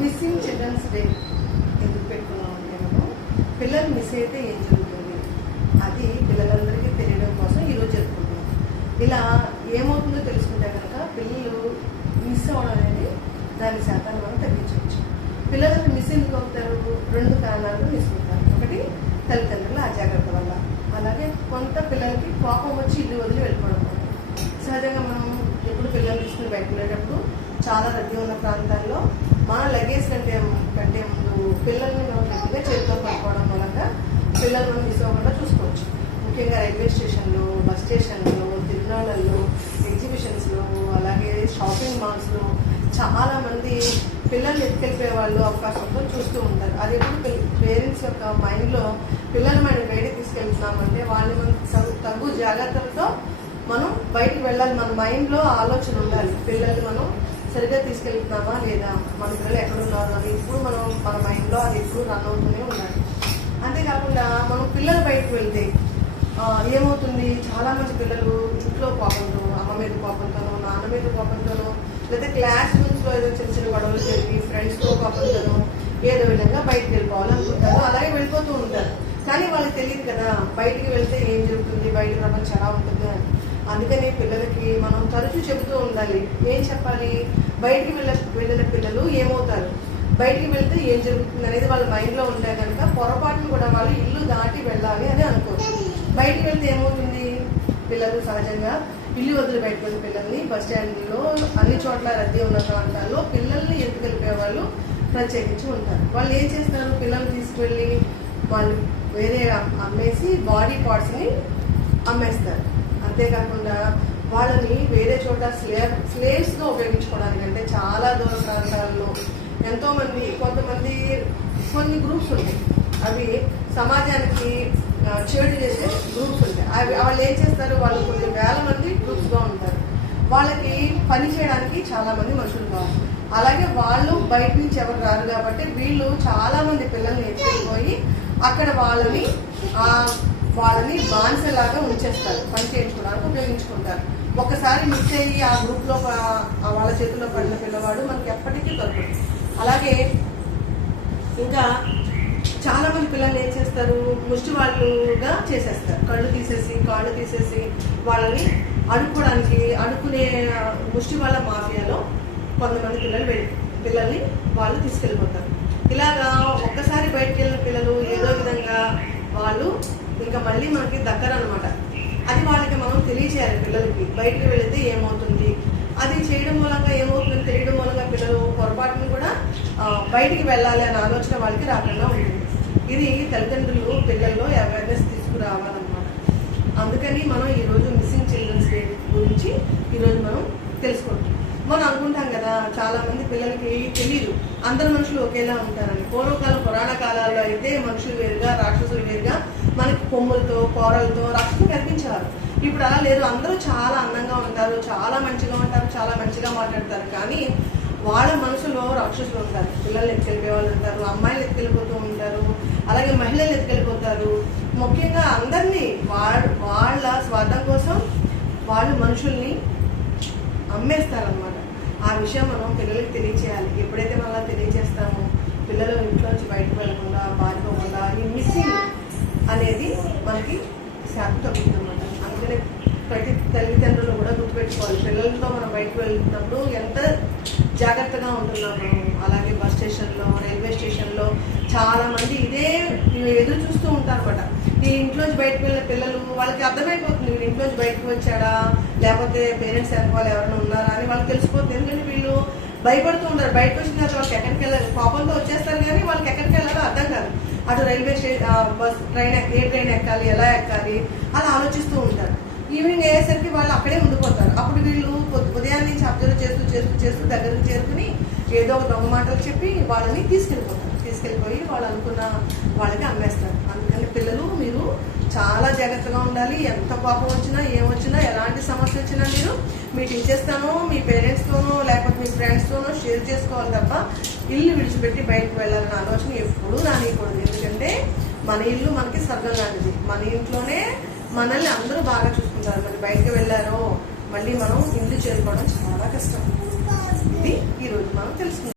Missing children's day ఎందుకు పెట్టుకున్నామంటే మనం పిల్లలు మిస్ అయితే ఏం జరుగుతుంది అది పిల్లలందరికీ తెలియడం కోసం ఈరోజు జరుపుకుంటున్నాం. ఇలా ఏమవుతుందో తెలుసుకుంటే కనుక పిల్లలు మిస్ అవ్వడం అనేది దాని శాతాన్ని మనం తగ్గించవచ్చు. పిల్లలకు మిస్ ఎందుకు అవుతారు? 2 కారణాలు మిస్ అవుతారు. ఒకటి తల్లిదండ్రుల అజాగ్రత్త వల్ల, అలాగే కొంత పిల్లలకి కోపం వచ్చి ఇల్లు వదిలి వెళ్ళిపోవడం వల్ల. సహజంగా మనం ఎప్పుడు పిల్లలు తీసుకుని బయట వెళ్ళేటప్పుడు చాలా రద్దీ ఉన్న ప్రాంతాల్లో మన లగేజ్ కంటే ముందు పిల్లల్ని మనం గట్టిగా చేతితో పట్టుకోవడం మూలంగా పిల్లలు మనం మిస్ అవ్వకుండా చూసుకోవచ్చు. ముఖ్యంగా రైల్వే స్టేషన్లో, బస్ స్టేషన్లో, తిరునాళ్ళల్లో, ఎగ్జిబిషన్స్లో, అలాగే షాపింగ్ మాల్స్లో చాలామంది పిల్లల్ని ఎత్తుకెళ్ళిపోయే వాళ్ళు అవకాశంతో చూస్తూ ఉంటారు. అది ఎప్పుడు పేరెంట్స్ యొక్క మైండ్లో పిల్లలు మనం బయటకు తీసుకెళ్తున్నామంటే వాళ్ళని మనం తగు జాగ్రత్తలతో మనం బయటకు వెళ్ళాలి. మన మైండ్లో ఆలోచన ఉండాలి, పిల్లల్ని మనం సరిగ్గా తీసుకెళ్తున్నామా లేదా, మన పిల్లలు ఎక్కడున్నారు అని ఇప్పుడు మనం మన మైండ్లో అది ఎప్పుడు రన్ అవుతూనే ఉండాలి. అంతేకాకుండా మనం పిల్లలు బయటకు వెళ్తే ఏమవుతుంది, చాలామంది పిల్లలు ఇంట్లో కోపంతో, అమ్మ మీద కోపంతోనో, నాన్న మీద కోపంతోనో, లేదా క్లాస్ రూమ్స్లో ఏదో చిన్న చిన్న గొడవలు జరిగి ఫ్రెండ్స్తో కోపంతోనో ఏదో విధంగా బయటకు వెళ్ళిపోవాలనుకుంటారు. అలాగే వెళ్ళిపోతూ ఉంటారు. కానీ వాళ్ళకి తెలియదు కదా బయటికి వెళ్తే ఏం జరుగుతుంది, బయట ప్రపంచం ఎలా ఉంటుంది అని. అందుకని పిల్లలకి మనం తరచూ చెబుతూ ఉండాలి. ఏం చెప్పాలి? బయటికి వెళ్ళిన పిల్లలు ఏమవుతారు, బయటికి వెళ్తే ఏం జరుగుతుంది అనేది వాళ్ళ మైండ్లో ఉంటే కనుక పొరపాటును కూడా వాళ్ళు ఇల్లు దాటి వెళ్ళాలి అని అనుకోరు. బయటికి వెళ్తే ఏమవుతుంది, పిల్లలు సహజంగా ఇల్లు వదిలి బయటకు వెళ్ళిన పిల్లల్ని బస్ స్టాండ్లో అన్ని చోట్ల రద్దీ ఉన్న ప్రాంతాల్లో పిల్లల్ని ఎత్తుకెళ్ళిపోయే వాళ్ళు ప్రత్యేకించి ఉంటారు. వాళ్ళు ఏం చేస్తారు, పిల్లల్ని తీసుకువెళ్ళి వాళ్ళు వేరే అమ్మేసి బాడీ పార్ట్స్ని అమ్మేస్తారు. అంతేకాకుండా వాళ్ళని వేరే చోట స్లేవ్స్గా ఉపయోగించుకోవడానికి, అంటే చాలా దూర ప్రాంతాల్లో ఎంతోమంది కొంతమంది కొన్ని గ్రూప్స్ ఉంటాయి, అవి సమాజానికి చేడు చేసే గ్రూప్స్ ఉంటాయి. అవి వాళ్ళు ఏం చేస్తారు, వాళ్ళు కొన్ని వేల మంది గ్రూప్స్గా ఉంటారు. వాళ్ళకి పని చేయడానికి చాలామంది మనుషులు కావాలి. అలాగే వాళ్ళు బయట నుంచి ఎవరు రారు కాబట్టి వీళ్ళు చాలామంది పిల్లల్ని ఎత్తుకుపోయి అక్కడ వాళ్ళని బానిసలాగా ఉంచేస్తారు, పని చేయించుకోవడానికి ఉపయోగించుకుంటారు. ఒకసారి మిస్ అయ్యి ఆ గ్రూప్లో వాళ్ళ చేతిలో పడిన పిల్లవాడు మనకి ఎప్పటికీ దొరకదు. అలాగే ఇంకా చాలామంది పిల్లల్ని ఏం చేస్తారు, ముష్టి వాళ్ళుగా చేసేస్తారు. కళ్ళు తీసేసి కాళ్ళు తీసేసి వాళ్ళని అడుక్కునే ముష్టి వాళ్ళ మాఫియాలో కొంతమంది పిల్లల్ని వాళ్ళు తీసుకెళ్ళిపోతారు. ఇలాగా ఒక్కసారి బయటకు వెళ్ళిన పిల్లలు ఏదో విధంగా వాళ్ళు ఇంకా మళ్ళీ మనకి దక్కరనమాట. అది వాళ్ళకి మనం తెలియచేయాలి. పిల్లలకి బయటకు వెళితే ఏమవుతుంది, అది చేయడం మూలంగా ఏమవుతుందని తెలియడం మూలంగా పిల్లలు పొరపాటును కూడా బయటికి వెళ్ళాలి అనే ఆలోచన వాళ్ళకి రాకుండా ఉంటుంది. ఇది తల్లిదండ్రులు పిల్లల్లో అవేర్నెస్ తీసుకురావాలన్నమాట. అందుకని మనం ఈరోజు మిస్సింగ్ చిల్డ్రన్స్ డే గురించి ఈరోజు మనం తెలుసుకుంటాం. మనం అనుకుంటాం కదా, చాలామంది పిల్లలకి తెలియదు అందరు మనుషులు ఒకేలా ఉంటారని. పూర్వకాలం పురాణ కాలాల్లో అయితే మనుషులు వేరుగా, రాక్షసులు వేరుగా, మనకి కొమ్ములతో కోరలతో రాక్షసులు కనిపించేవారు. ఇప్పుడు అలా లేదు, అందరూ చాలా అందంగా ఉంటారు, చాలా మంచిగా ఉంటారు, చాలా మంచిగా మాట్లాడతారు. కానీ వాళ్ళ మనసులో రాక్షసులు ఉంటారు. పిల్లల్ని ఎత్తుకెళ్ళిపోయే వాళ్ళు ఉంటారు, అమ్మాయిలు ఎత్తుకెళ్ళిపోతూ ఉంటారు, అలాగే మహిళలు ఎత్తుకెళ్ళిపోతారు. ముఖ్యంగా అందరినీ వాళ్ళ స్వార్థం కోసం వాళ్ళు మనుషుల్ని అమ్మేస్తారనమాట. ఆ విషయం మనం పిల్లలకి తెలియచేయాలి. ఎప్పుడైతే మనం అలా తెలియచేస్తామో పిల్లలు ఇంట్లోంచి బయటకు వెళ్ళకుండా, పారిపోకుండా ఈ మిస్సింగ్ అనేది మనకి శాతం తగ్గుతుందన్నమాట. అందుకనే ప్రతి తల్లిదండ్రులు కూడా గుర్తుపెట్టుకోవాలి, పిల్లలతో మనం బయటకు వెళ్తున్నప్పుడు ఎంత జాగ్రత్తగా ఉంటున్నాము. అలాగే బస్ స్టేషన్లో, రైల్వే స్టేషన్లో చాలామంది ఇదే ఎదురు చూస్తూ ఉంటారన్నమాట. ఈ ఇంట్లోంచి బయటకు వెళ్ళిన పిల్లలు వాళ్ళకి అర్థమైపోతుంది, వీళ్ళు ఇంట్లోంచి బయటకు వచ్చాడా లేకపోతే పేరెంట్స్ వాళ్ళు ఎవరైనా ఉన్నారా అని వాళ్ళకి తెలిసిపోతుంది. ఎందుకంటే వీళ్ళు భయపడుతూ ఉంటారు. బయటకు వచ్చిన తర్వాత వాళ్ళకి ఎక్కడికి వెళ్ళాలి, కోపంతో వచ్చేస్తారు కానీ వాళ్ళకి ఎక్కడికి వెళ్ళాలో అర్థం కాదు. అటు రైల్వే స్టేషన్ ఏ ట్రైన్ ఎక్కాలి, ఎలా ఎక్కాలి అలా ఆలోచిస్తూ ఉంటారు. ఈవినింగ్ అయ్యేసరికి వాళ్ళు అక్కడే ఉండిపోతారు. అప్పుడు వీళ్ళు ఉదయం నుంచి అబ్జర్వ్ చేస్తూ దగ్గరకు చేరుకుని ఏదో ఒక దొంగ మాటలు చెప్పి వాళ్ళని తీసుకెళ్ళిపోయి వాళ్ళు అనుకున్న వాళ్ళకి అమ్మేస్తారు. అందుకని పిల్లలు మీరు చాలా జాగ్రత్తగా ఉండాలి. ఎంత కోపం వచ్చినా, ఏమొచ్చినా, ఎలాంటి సమస్య వచ్చినా మీరు మీ టీచర్స్తోనో, మీ పేరెంట్స్తోనో, లేకపోతే మీ ఫ్రెండ్స్తోనో షేర్ చేసుకోవాలి తప్ప ఇల్లు విడిచిపెట్టి బయటకు వెళ్ళాలన్న ఆలోచన ఎప్పుడూ రానియకూడదు. ఎందుకంటే మన ఇల్లు మనకి స్వర్గం లాంటిది. మన ఇంట్లోనే మనల్ని అందరూ బాగా చూసుకుంటారు. మరి బయటకు వెళ్ళారో మళ్ళీ మనం ఇల్లు చేరుకోవడం చాలా కష్టం. ఇది ఈరోజు మనం తెలుసుకుంటాం.